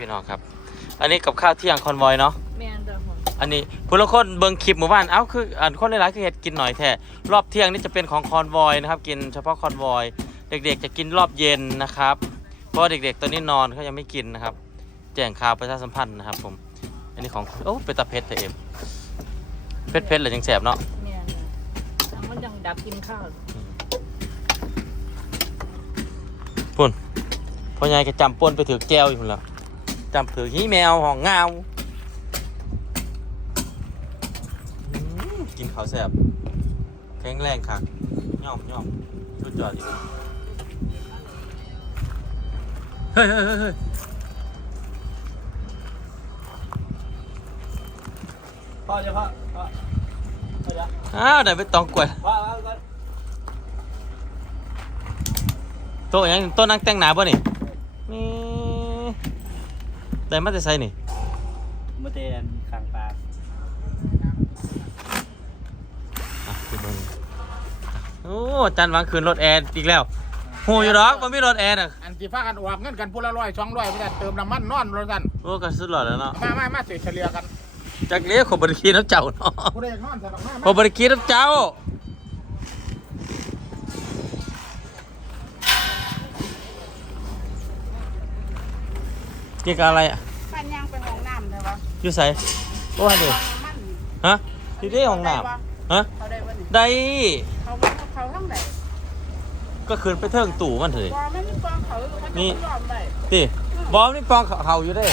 พี่น้องครับ อันนี้กับข้าวเที่ยงคอนวอยเนาะแม่นเด้อผมอันนี้ผู้ละคนเบิ่งคลิปหมู่บ้านเอ้าคืออันคนหลายๆคือเห็ดกินหน่อยแท้รอบเที่ยงนี่จะเป็นของคอนวอยนะครับ กินเฉพาะคอนวอย เด็กๆจะกินรอบเย็นนะครับ เพราะว่าเด็กๆตอนนี้นอนเขายังไม่กินนะครับ แจ้งข่าวประชาสัมพันธ์นะครับผม อันนี้ของโอ้เป็นตาเพชรแต่เอ็มเพชรเพชรเลยจังแสบเนาะแม่นทางมันยังดับกินข้าวพุ่นพ่อใหญ่ก็จำป้นไปถือแก้วอยู่พุ่นแล้ว จำถือหีแมวห้องเงาอืมกินข้าวแสบแข็งแรงครับย่อมย่อมสุดยอดจริงเฮ้ยเฮ้ยเฮ้ยเฮ้ยพ่อจะพ่อพ่อจะอ้าวได้ไปตองกล้วยว่าว่าว่าโต๊ะยังโต๊ะนั่งแต่งหนาป่ะนี่นี่ ได้มาแต่ใส่นี่เมื่อเดือนข้างปลาอะขึ้นเบิ่งโอ้อาจันวางคืนรถแอร์อีกแล้วโหอยู่ดอกมันไม่รถแอร์อะอันที่พากันออกเงินกันพูละร้อยสองร้อยไม่ได้เติมน้ำมันนอนรถกันโอ้ก็สุดหล่อแล้วเนาะมามามาเสียเฉลี่ยกันจากเลี้ยขบบริคีน้ำเจ้าเนาะผู้ใดอยากนอนสนอกมาขบบริคีน้ำเจ้า เกี่ยวกับอะไรอะปันยังไปห้องน้ำได้ปะอยู่ใส่โอ้ยเดี๋ยวมันฮะอยู่ที่ห้องน้ำฮะเขาได้ปะนี่ได้เขาว่าเขาทั้งไหนก็คืนไปเทิงตู่มันเถอะว่าไม่มีกองเขาเขาจะนี่ไม่ยอมได้ติบอมนี่ปองเขาอยู่ได้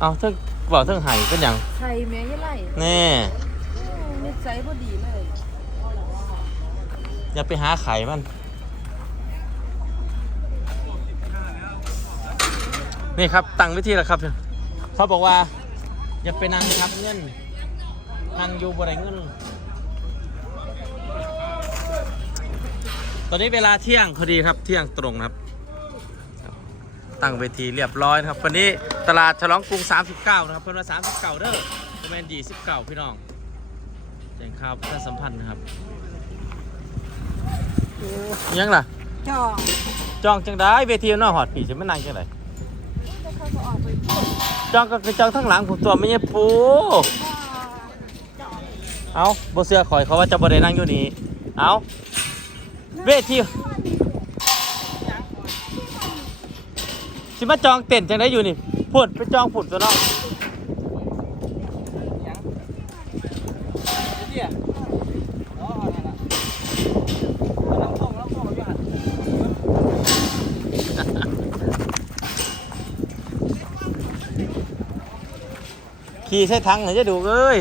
เอาเทิงบอกเทิงไห้เป็นอย่างไข่แม่ยี่ไรแน่นิสัยพอดีเลยอย่าไปหาไข่มัน นี่ครับตั้งวิธีแล้วครับ เขาบอกว่า อย่าไปนั่งทับเงินนั่งอยู่บนไรเงิน ตอนนี้เวลาเที่ยงพอดีครับเที่ยงตรงนะครับ ตั้งเวทีเรียบร้อยนะครับ วันนี้ตลาดฉลองกรุง 39 นะครับเพิ่นว่า39 เด้อประมาณ29 พี่น้องแจ้งข่าวประชาสัมพันธ์นะครับยังล่ะ จอง จองจังได้เวทีมันน่าหอดผีจะไม่นั่งจังได เขาก็ออกไปพูดจองก็คือจองทั้งหลังผมตัวไม่ใช่ปูว่าจองเอาบ่เสื้อข่อยเขาว่าจะบ่ได้นั่งอยู่นี่เอาเวทีสิมาจองเต็นท์จังได้อยู่นี่พูดไปจองผุดตัวเนาะ เนี่ยอ๋อนั่นน่ะน้ำพองน้ำพองอยู่หัน ขี่ใส่ถังเหรอจะดูเอ้ย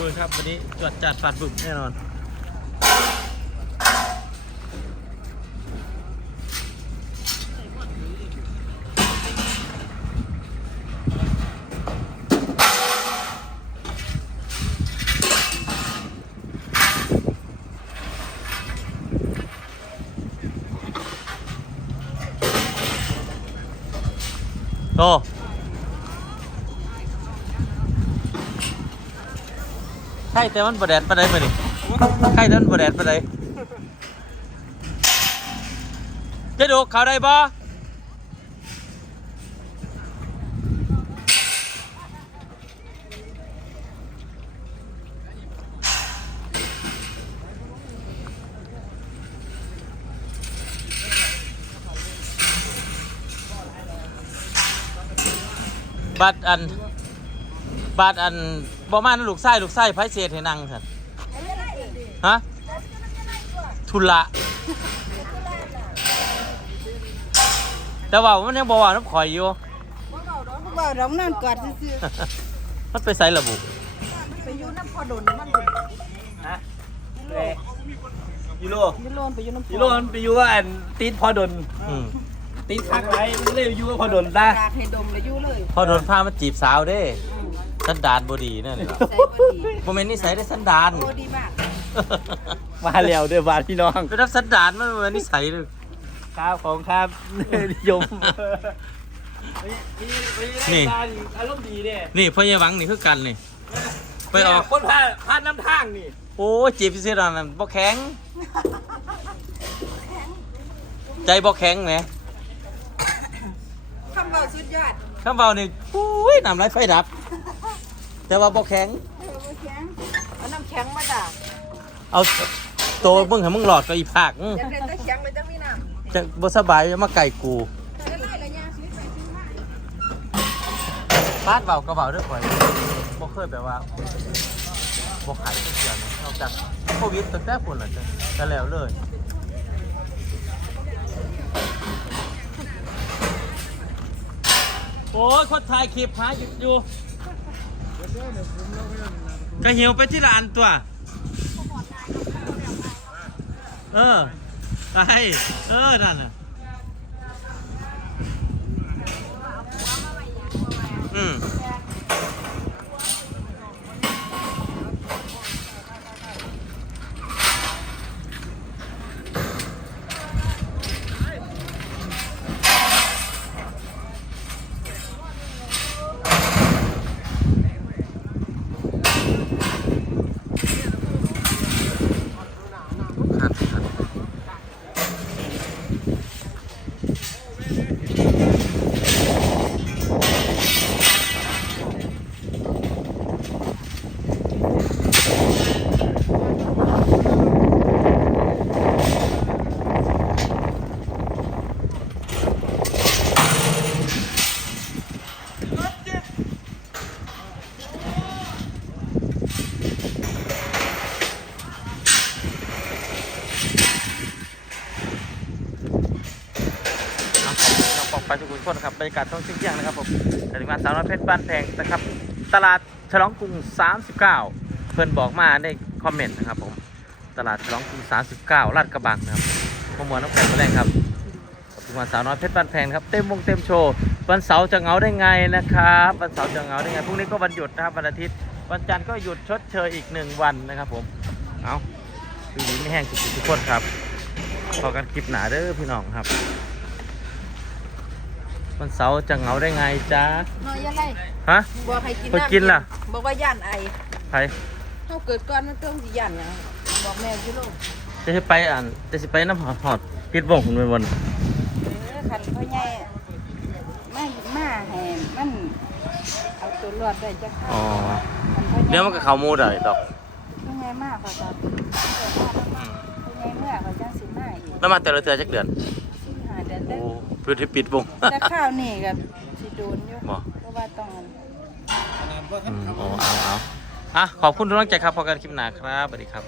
ลุยๆครับวันนี้จวดจัดฟัดบึกแน่นอน โตใช่แต่มันบแดดปานใดมานี่ใช่แต่มันบแดดปานใดจะดูเขาได้บ่ บัดอันบัดอันบ่มานะลูกไส้ลูกไส้ไผเศษให้นั่งซั่นฮะทุละ แต่ว่ามันยังบ่ว่าน้ำข่อยอยู่ว่าเรานั่งกอดซื่อมันไปใส่ระบุๆไปอยู่น้ำพอดนมันฮะเลยยูโรไปโลนไปอยู่น้ำพยูโรมันไปอยู่ว่าอันตีนพอดนอืม ตีนทักไว้มันเลยอยู่กับพอดนได้อยากให้ดมแล้วอยู่เลยพอโดนพามาจีบสาวเด้สันดานบดีนั่นนี่ใส่บ่ดีโมเมนต์นิสัยได้สันดานโอ้ดีมากมาแล้วเด้อบาดพี่น้องเป็นรับสันดานมันเป็นนิสัยเลยครับของครับนิยมนี่อารมณ์ดีเด้นี่พ่อใหญ่หวังนี่คือกันนี่ไปออกคนพาพาน้ำทางนี่โอ้ยจีบเสียดานนั่นบ่แข็ง ใจบ่แข็งแหม คำเว้าสุดยอดข้าเบานี่อุ้ยน้ำไหลไฟดับ แต่ว่าบ่แข็ง เออบ่แข็งเอาน้ำแข็งมาด่าเอาโตมึงให้มึงหลอดกับอีภาคอื้ออยากได้แต่แข็งเลยจังมีน้ำจะบ่สบายจะมาไก่กูแต่ละลายละยางซื้อไปซื้อมาปาดเบาก็เบาเด้อข่อยบ่เคยแบบว่าบ่ขายเสียนะนอกจากโควิดตั้งแต่พุ่นล่ะจ้ะก็แล้วเลย โอ้ยคนถ่ายคลิปหาหยุดอยู่ ก็หิวไปที่ร้านตัว เออ ไป เออ นั่นน่ะ อืมาปอกไปทุกคนครับบรรยากาศท้องเที่ยงนะครับผมแต่ถึงมาสาวน้อยเพชรบ้านแพงนะครับ ตลาดฉลองกรุง 39 เพื่อนบอกมาในคอมเมนต์นะครับผมตลาดฉลองกรุง 39ลาดกระบังนะครับขโมยน้ำแข็งมาแรงครับถึงมาสาวน้อยเพชรบ้านแพงครับเต็มวงเต็มโชว์วันเสาร์จะเหงาได้ไงนะครับวันเสาร์จะเหงาได้ไงพรุ่งนี้ก็วันหยุดนะครับวันอาทิตย์วันจันทร์ก็หยุดชดเชยอีกหนึ่งวันนะครับผมเอาดูดีไม่แห้งทุกๆทุกคนครับพอกันคลิปหนาเด้อพี่น้องครับ วันเสาร์จะเหงาได้ไงจ๊ะน้อยอะไรฮะบอกให้กินไปกินล่ะ บอกว่าย่านไอใครเฮาเกิดก่อนมันต้องสิย่านหยังบอกแม่อยู่โลกจะสิไปอ่านจะสิไปน้ำหอดหอดพิษวงคุณไปบนเออคันพ่อใหญ่มามาให้มันเอาตัวรอดได้จักครั้งอ๋อคันพ่อใหญ่เดี๋ยวมันก็เขามูได้ดอกพ่อใหญ่มาเขาจะพ่อใหญ่เมื่อเขาจังสิมาอีกแล้วมาแต่ละเทือจักเดือนสิหาเดือนได้โอ้เพื่อที่ปิดวง แต่ข้าวนี่ก็สิโดนอยู่บ่ เพราะว่าต้องอืมโอ้เอาเอาอะขอบคุณทุกท่านใจครับพอกันคลิปหนาครับสวัสดีครับ